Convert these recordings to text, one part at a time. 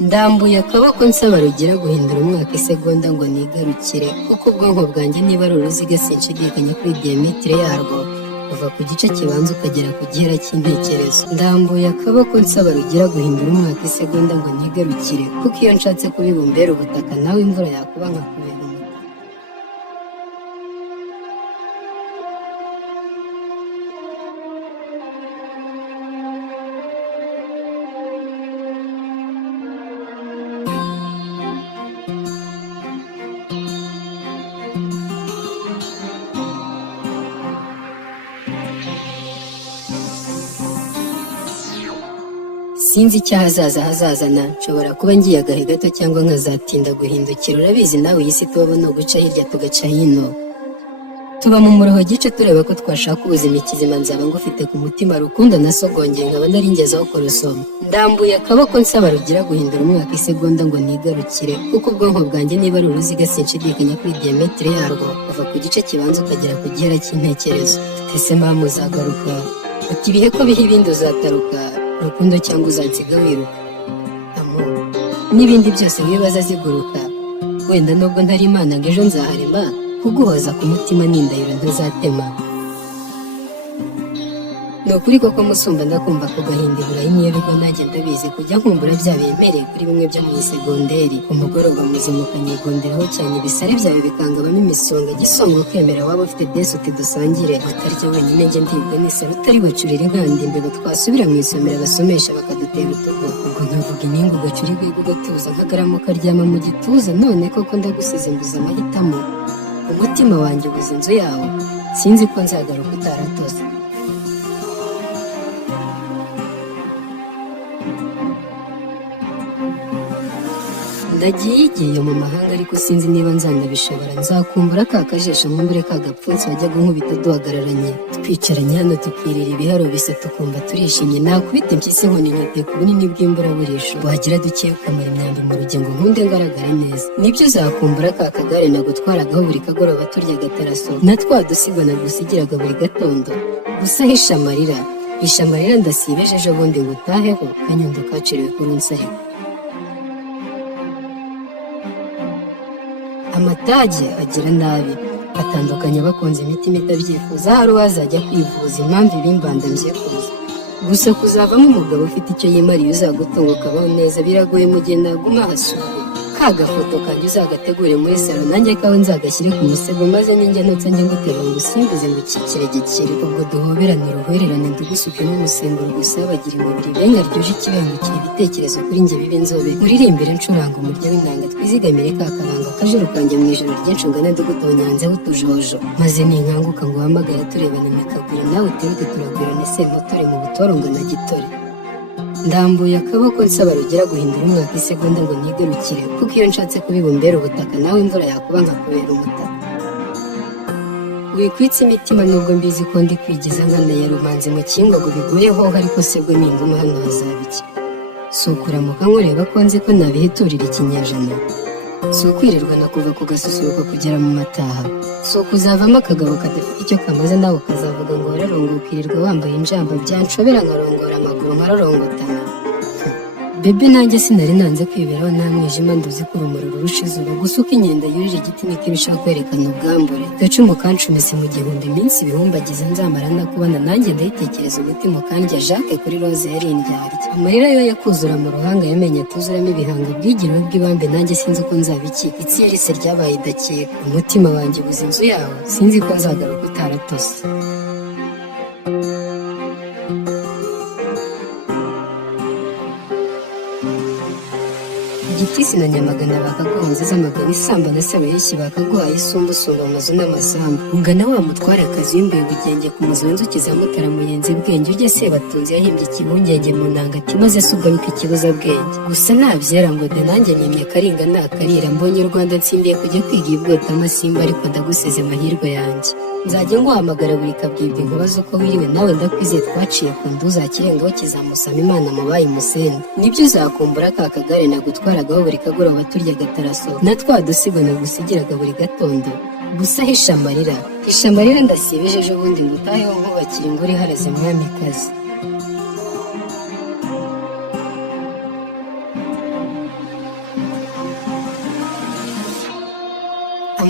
ndambuye akaboko nsaba rugira guhindura umwaka isegonda ngo nigarukire, kuko ubwonko bwanjye niba ari uruziga sinshidikanya kuri diametre yarwo kuva ku gice kibanza ukagera ku gihera cy'intekerezo. ndambuye akaboko nsaba rugira guhindura umwaka isegonda ngo nigarukire, kuko iyo nshatse kubibumbera ubutaka nawe imvura yakuba nkakubera umutaka. sinzi icyo hazazana, nshobora kuba ngiye agahe gato cyangwa nkazatinda guhindukira. urabizi nawe iyi si tubamo ni uguca hirya tugaca hino, tuba mu muroho gice tureba ko twashaka ubuzima ikizima. nzaba ngufite ku mutima rukundo nasogongeye nkaba nari ngezeho kurusoma. ndambuye akaboko nsaba rugira guhindura umwaka isegonda ngo nigarukire, kuko ubwonko bwanjye niba ari uruziga sinshidikanya kuri diametre yarwo kuva ku gice kibanza ukagera ku gihera cy'intekerezo. ese mama uzagaruka? uti ibihe ko biha ibindi uzataruka rukundo cyangwa uzansiga wiruka? n'ibindi byose wibaza ziguruka, wenda nubwo ntari imana ngo ejo nzaharema, kuguhoza ku mutima n'indahiro ntazatema. ni ukuri koko musumba ndakumva ku gahinda iburayi niyo bigo nanjye ndabizi kujya nkumbura bya bimereye kuri bimwe byo mu isegonderi. ku mugoroba muzima ukanyigonderaho cyane, ibisare byawe bikangabamo imisonga gisonga ukemera waba ufite desi uti dusangire. utarya wenyine njye ndibwa n'isaro utari bacurira inkanda imbeba twasubira mu isomero abasomesha bakadutera utugo. ubwo nkavuga ininga ugacura igwego ugatuza nk'agaramu karyama mu gituza. none koko ndagusize mbuze amahitamo, umutima wanjye ubuze inzu yawo, sinzi ko nzagaruka utaratose. ndagiye igiye mu mahanga ariko sinzi niba nzanabishobora. nzakumbura ka kajesho nkumbure ka gapfunsi wajyaga unkubita duhagararanye, twicaranye hano tukirira ibiharo bisa tukumva turishimye. nakubita impyisi inkoni nkateka ubunini bw'imburaburisho, wagira duke ukamara imyambi mu rugengo nkunde ngaragara neza. nibyo uzakumbura ka kagare nagutwaragaho buri kagoroba turya agataraso, na twa dusigo nagusigiraga buri gatondo. gusa hisha amarira, hisha amarira ndasibeje ejo bundi ngo utaheho kanyundo kaciriwe kuri unsariko. amatage agira nabi, atandukanye bakunze imitima itabyifuza. hari uwazajya kwivuza impamvu ibimbanda mbyifuza. gusa kuzavamo umugabo ufite icyo yimariye uzagutunga ukabaho neza biragoye mu gihe naguma hasuwe. ka gafoto kanjye uzagategure muri salo, nanjye kawe nzagashyire ku musego, maze ninjye ntutse njye ngutera ngo usimbize ngo ukikire gikire. ubwo duhoberane uruhwererane ndugusuke n'umusemburo gusabagira imibiri benga ryuje ikibengukira ibitekerezo kuri njye bibe inzobe. uririmbire ncuranga umurya w'inanga, twizigamire ka karanga kajuru kanjye mu ijoro ry'inshungane ndugutonyanzeho utujojo. maze ninkanguka ngo uhamagare turebana imikagwiro, nawe uteruke turagwirana sempotore mu butorongo na gitore. ndambuye akaboko nsaba rugira guhindura umwaka isegonda ngo nigarukire, kuko iyo nshatse kubibumbera ubutaka nawe imvura yakuba nkakubera umutaka. wikwitse imitima nubwo mbizi ko ndi kwigiza nkana ya rumanzi mu kingo ngo bigoyeho, ariko se bwo ninguma hano hazaba iki? si ukuramuka nkureba ko nzi ko nabiheturira ikinyejana, si ukwirirwa na kuva ku gasusuruko kugera mu mataha, si ukuzavamo akagabo kadafite icyo kamaze nawe ukazavuga ngo wararungukirirwa wambaye injamba, byanshobera nkarongora amaguru nkarorongotana. bebe nanjye sinari nanze kwiberaho nta mwijima, nduzi ko urumuri rurusha izuba. gusa uko inkende yurira igiti niko ibishaka kwerekana ubwambure. gacumu kancumise mu gihumbi iminsi ibihumbagiza nzamara ndakubona, nanjye ndayitekereza umutima ukandya. jacques kuri rose yari indyarya, amarira yo yakuzura mu ruhanga yamenye atuzuramo ibihanga. bwigiriwe bw'ibambe nanjye sinzi ko nzaba iki, itsiyerisi ryabaye idakeka. umutima wanjye ubuze inzu yawe, sinzi ko nzagaruka utaratose. igitisi na nyamagana bakaguhanze z'amagana, isamba na sebayeshyi bakaguhaye isumba usumba amazu n'amasambu. ungana wa mutware akazi w'imbuye bugenge ku muzi w'inzuki za mutara muyenzi bwenge. ujye sebatunzi yahimbye ikibungenge mu ntangati, maze se ugaruka ikibuza bwenge. gusa nabyera ngo de nanjye nimye karinga nakarira, mbonye u rwanda nsimbiye kujya kwiga ibwota amasimba, ariko ndagusize amahirwe yanjye. nzajya nguhamagara buri kabwibwe nkubaza uko wiriwe, nawe ndakwizeye twaciye ku nda uzakirengaho kizamusama imana mubaye umusende. nibyo uzakumbura ka kagare nagutwaragaho buri kagoroba turya agataraso, na twa dusigo nagusigiraga buri gatondo. gusa hisha amarira, hisha amarira ndasibeje ejo bundi ngo utaheho nkubakira ingoro iharaze mwamikazi.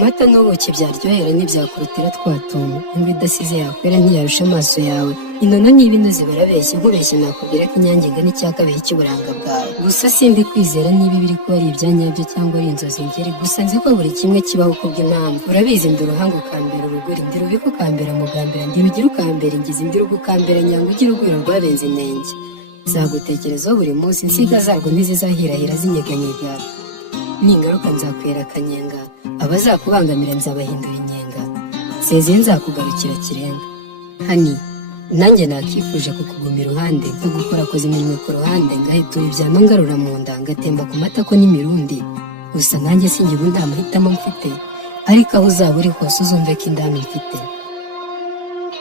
amata n'ubuki byaryohera ntibyakurutira twatunga, ingwe idasize yakwera ntiyarusha amaso yawe, inono niba inoze barabeshya, nkubeshya nakubwira ko inyange ingana icya kabiri cy'uburanga bwawe. Gusa sindi kwizera niba ibiri kuba ari ibyanyabyo cyangwa ari inzozi ngeri, gusa nzi ko buri kimwe kibaho kubw'impamvu. Urabizi ndi uruhanga ukambera urugori, ndi rubika ukambera mugambera, ndi rugira ukambera ingizi, ndi rugo ukambera nyanga ugira urwiro rwabenze inenge. Zagutekerezaho buri munsi, insiga zarwo ntizizahirahira zinyeganyega, ningaruka nzakwera akanyenga, abazakubangamira nzabahindura inyenga, nsezeye nzakugarukira kirenga. Hani, nanjye nakifuje kukuguma iruhande, nkagukora koza imirimo ku ruhande, ngahitura ibyano ngarura mu nda, ngatemba ku matako n'imirundi. Gusa nanjye sinjye ubu nta mahitamo mfite, ariko aho uzaba uri hose uzumve ko indani mfite.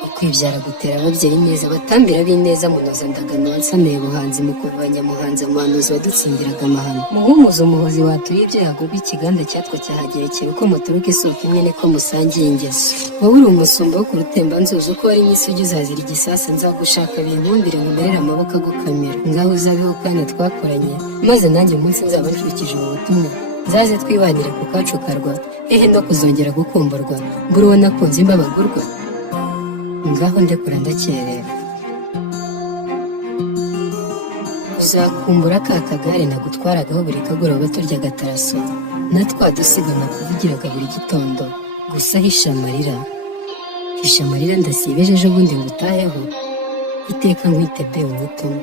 Ukwibyara gutera ababyeyi neza, batambira b'ineza munoza ndagano wansameye buhanzi, mu kuva nyamuhanzi umuhanuzi wadutsindiraga amahano. Muhumuza umuhozi watuye ibyo yagurwa, ikiganda cyatwa cyahagerekera, uko muturuka isoko imwe niko musangiye ingeso. Wowe uri umusumba wo ku rutembanzuzi, uko wari n'isugi uzazira igisasa, nzagushaka binkundire nkumerere amaboko agukamira, ngaho uzabeho kana twakoranye, maze nanjye umunsi nzaba nshukije ubu butumwa, nzaze twibanire ku kacu karwa, hehe no kuzongera gukumburwa, mbura uwo nakunze imbabagurwa. Ngaho ndekura ndakerera, uzakumbura ka kagare nagutwaragaho buri kagoroba turya agataraso, na twa dusigo nakuvugiraga buri gitondo. Gusa hisha amarira, hisha amarira ndasibeje ejo bundi ngo utaheho, iteka nkwite be unyitemo.